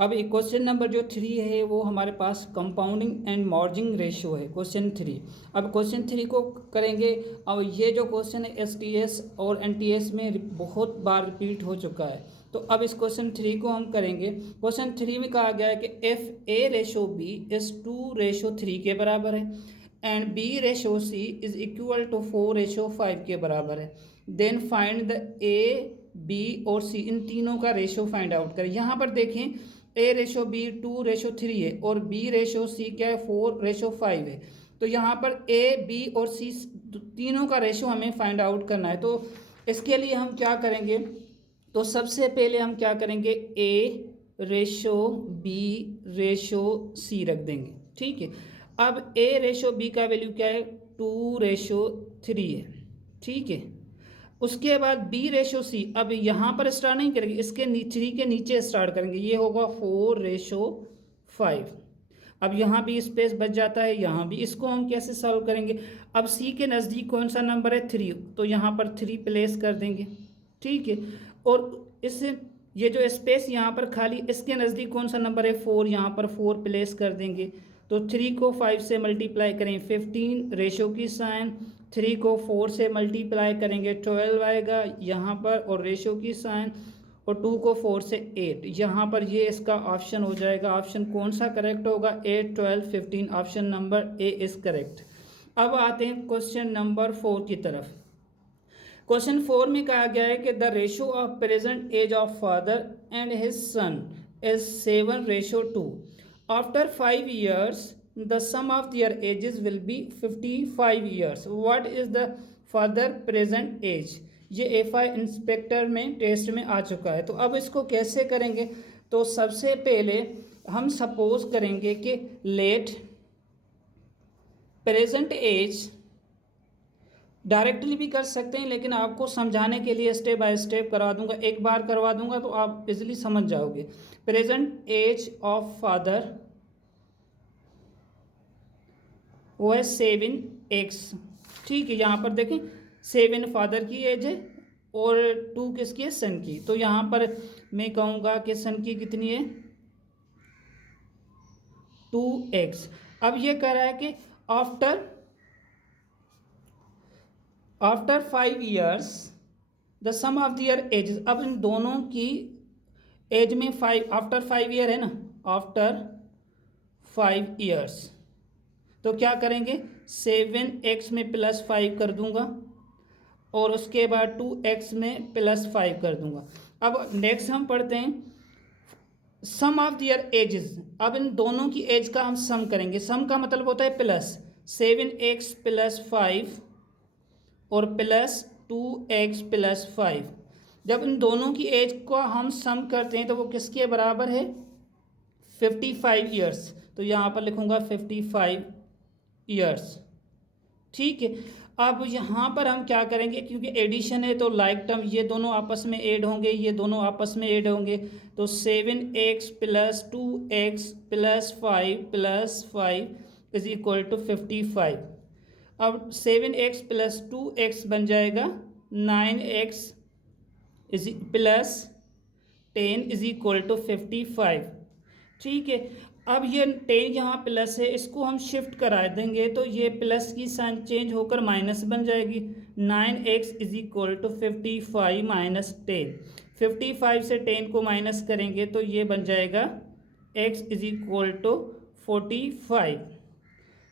अब एक question number जो 3 है वो हमारे पास कंपाउंडिंग एंड मार्जिंग रेशियो है, क्वेश्चन 3। अब क्वेश्चन 3 को करेंगे। अब ये जो क्वेश्चन है एसटीएस और एनटीएस में बहुत बार रिपीट हो चुका है, तो अब इस क्वेश्चन 3 को हम करेंगे। क्वेश्चन 3 में कहा गया है कि if A ratio B is 2:3 के बराबर है and B ratio C is equal to 4:5 के बराबर है। Then find the A B और सी, इन तीनों का रेशो फाइंड आउट करें। यहाँ पर देखें ए रेशो बी 2:3 है और बी रेशो सी क्या है 4:5 है। तो यहाँ पर ए बी और सी तीनों का रेशो हमें फाइंड आउट करना है। तो इसके लिए हम क्या करेंगे, तो सबसे पहले हम क्या करेंगे, ए रेशो बी रेशो सी रख देंगे। ठीक है, अब ए रेशो बी का वैल्यू क्या है 2:3 है। ठीक है, उसके बाद बी रेशो सी, अब यहाँ पर स्टार्ट नहीं करेंगे, इसके 3 के नीचे स्टार्ट करेंगे, ये होगा 4:5। अब यहाँ भी स्पेस बच जाता है, यहाँ भी। इसको हम कैसे सॉल्व करेंगे, अब सी के नज़दीक कौन सा नंबर है 3, तो यहाँ पर 3 प्लेस कर देंगे। ठीक है, और इस ये जो स्पेस यहाँ पर खाली, इसके नज़दीक कौन सा नंबर है 4, यहाँ पर 4 प्लेस कर देंगे। तो 3 को 5 से मल्टीप्लाई करें 15, रेशो की साइन 3 को 4 से मल्टीप्लाई करेंगे 12 आएगा यहाँ पर, और रेशो की साइन, और 2 को 4 से 8, यहाँ पर ये इसका ऑप्शन हो जाएगा। ऑप्शन कौन सा करेक्ट होगा, 8, 12, 15, option number A is correct. अब आते हैं क्वेश्चन नंबर 4 की तरफ। क्वेश्चन 4 में कहा गया है कि the ratio of present age of father and his son is 7:2। After 5 years the sum of their ages will be 55 years. What is the father present age? ये एफआई इंस्पेक्टर में test में आ चुका है। तो अब इसको कैसे करेंगे, तो सबसे पहले हम सपोज करेंगे कि लेट प्रेजेंट एज, डायरेक्टली भी कर सकते हैं लेकिन आपको समझाने के लिए स्टेप बाय स्टेप करा दूंगा, एक बार करवा दूंगा तो आप इजीली समझ जाओगे। प्रेजेंट एज ऑफ फादर वो है 7x। ठीक है, यहाँ पर देखें 7 फादर की एज है और 2 किसकी है, सन की। तो यहाँ पर मैं कहूँगा कि सन की कितनी है 2x। अब ये कह रहा है कि after 5 years the sum of their ages. अब इन दोनों की एज में 5, आफ्टर 5 ईयर है ना, आफ्टर 5 years, तो क्या करेंगे 7x में +5 कर दूंगा और उसके बाद 2x में +5 कर दूंगा। अब नेक्स्ट हम पढ़ते हैं सम ऑफ दियर एजेस। अब इन दोनों की एज का हम सम करेंगे। सम का मतलब होता है प्लस, 7x + 5 और +2x + 5। जब इन दोनों की एज को हम सम करते हैं तो वो किसके बराबर है 55 ईयर्स। तो यहाँ पर लिखूंगा 55 ईयर्स। ठीक है, अब यहाँ पर हम क्या करेंगे, क्योंकि एडिशन है तो लाइक टर्म ये दोनों आपस में ऐड होंगे, ये दोनों आपस में ऐड होंगे। तो 7x + 2x + 5 + 5 = 55। अब 7x + 2x बन जाएगा 9x + 10 = 55। ठीक है, अब ये 10 यहाँ प्लस है, इसको हम शिफ्ट करा देंगे तो ये प्लस की साइन चेंज होकर माइनस बन जाएगी। 9x = 55 - 10। 55 से 10 को माइनस करेंगे तो ये बन जाएगा x = 45।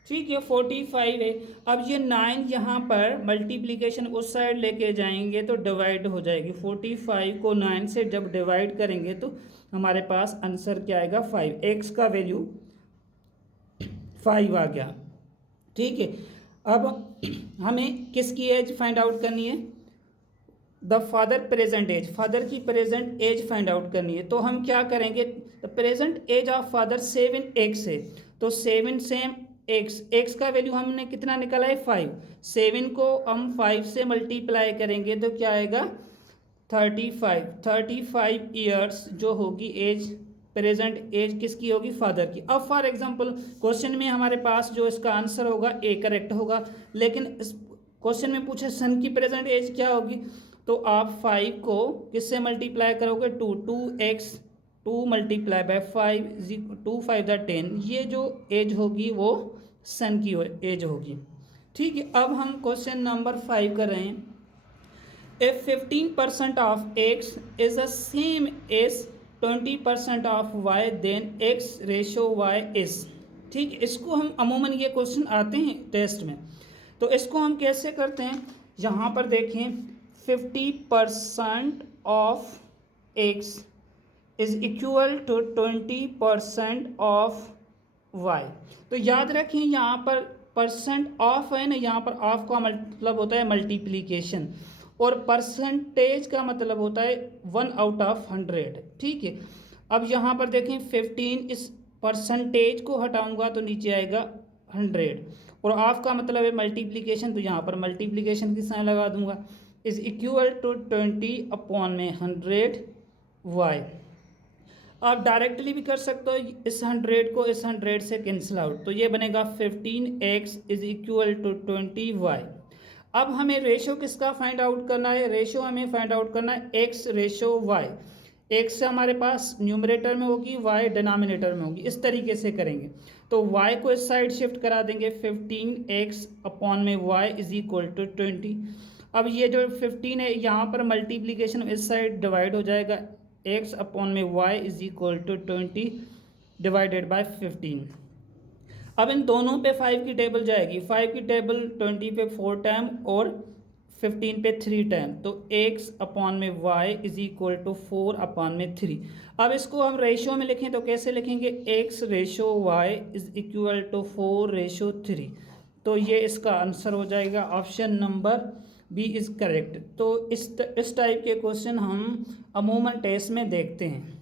ठीक है, 45 है। अब ये 9 यहाँ पर मल्टीप्लिकेशन उस साइड लेके जाएंगे तो डिवाइड हो जाएगी। 45 को 9 से जब डिवाइड करेंगे तो हमारे पास आंसर क्या आएगा 5, x का वैल्यू 5 आ गया। ठीक है, अब हमें किसकी एज फाइंड आउट करनी है, the father present age, father की प्रेजेंट एज फाइंड आउट करनी है। तो हम क्या करेंगे, the present age of father 7x है, तो 7 से x का वैल्यू हमने कितना निकाला है 5। 7 को हम 5 से मल्टीप्लाई करेंगे तो क्या आएगा 35 ईयर्स जो होगी एज, प्रेजेंट एज किसकी होगी फादर की। अब फॉर एग्जांपल क्वेश्चन में हमारे पास जो इसका आंसर होगा ए करेक्ट होगा, लेकिन इस क्वेश्चन में पूछे सन की प्रेजेंट एज क्या होगी, तो आप 5 को किससे मल्टीप्लाई करोगे 2, 2 मल्टीप्लाई बाय 5 2 5 द 10, ये जो एज होगी वो सन की एज होगी। ठीक है, अब हम क्वेश्चन नंबर 5 कर रहे हैं। If 15% of x is the same as 20% of y, then x ratio y is। ठीक, इसको हम अमूमन ये क्वेश्चन आते हैं टेस्ट में, तो इसको हम कैसे करते हैं। यहाँ पर देखें 50% of x is equal to 20% of y। तो याद रखें यहाँ पर परसेंट ऑफ है ना, यहाँ पर ऑफ का मतलब होता है मल्टीप्लीकेशन और परसेंटेज का मतलब होता है 1 आउट ऑफ 100। ठीक है, अब यहाँ पर देखें 15, इस परसेंटेज को हटाऊंगा तो नीचे आएगा 100 और ऑफ का मतलब है मल्टीप्लिकेशन, तो यहाँ पर मल्टीप्लिकेशन की साइन लगा दूंगा। इज इक्वल टू 20 अपॉन में 100 वाई। आप डायरेक्टली भी कर सकते हो, इस 100 को इस 100 से कैंसिल आउट, तो ये बनेगा 15x is equal to 20y। अब हमें रेशो किसका फाइंड आउट करना है, रेशो हमें फाइंड आउट करना है x रेशो y। x हमारे पास न्यूमरेटर में होगी, y डिनोमिनेटर में होगी, इस तरीके से करेंगे। तो y को इस साइड शिफ्ट करा देंगे, 15x अपॉन में y इज इक्वल टू 20। अब ये जो 15 है यहाँ पर मल्टीप्लीकेशन इस साइड डिवाइड हो जाएगा, x अपॉन में y is equal to 20 divided by 15। अब इन दोनों पे 5 की टेबल जाएगी, 5 की टेबल 20 पे 4 टाइम और 15 पे 3 टाइम, तो x अपॉन में y is equal to 4 upon में 3। अब इसको हम रेशो में लिखें तो कैसे लिखेंगे, x ratio y is equal to 4 ratio 3। तो ये इसका आंसर हो जाएगा, option number B is correct. तो इस टाइप के क्वेश्चन हम अमूमन टेस्ट में देखते हैं।